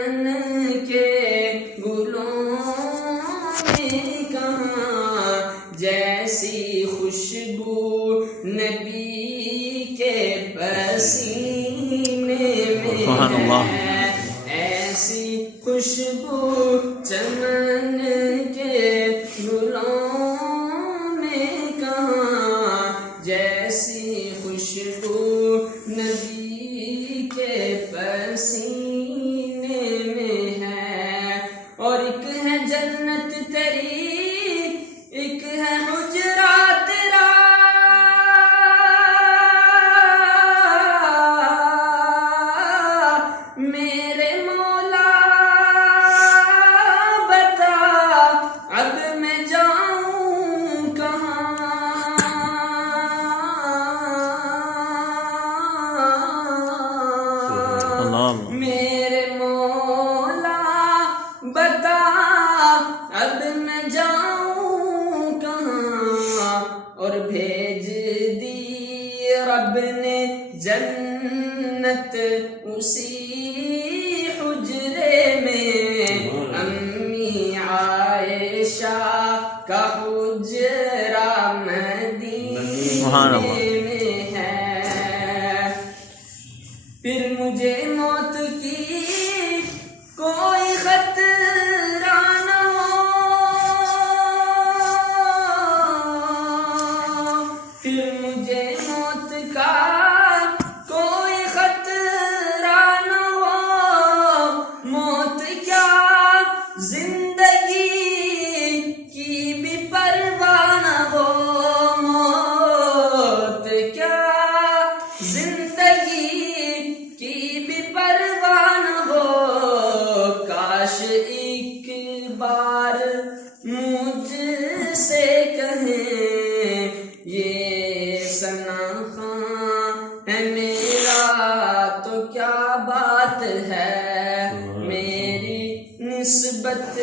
چمن کے گلوں میں کہاں جیسی خوشبو نبی کے پسینے میں ہے، ایسی خوشبو چمن کے گلوں میں کہاں جیسی خوشبو نبی کے پسینے میں ہے۔ اور ایک ہے جنت تیری، ایک ہے حجرا تیرا، میرے مولا بتا اب میں جاؤں کہاں، میرے مولا بتا اب میں جاؤں کہاں۔ اور بھیج دی رب نے جنت اسی حجرے میں، امی عائشہ کا حجرہ مدینے میں ہے۔ پھر مجھے موت کی کوئی خطرہ نہ ہو، پھر مجھے موت کا کوئی خطرہ نہ ہو، موت کیا زندگی کی بھی پرواہ نہ ہو، موت کیا زندگی کی بھی پرواہ نہ ہو۔ کاش ایک بار مجھ سے کہیں یہ ثنا خاں ہے میرا تو کیا بات ہے، میری نسبت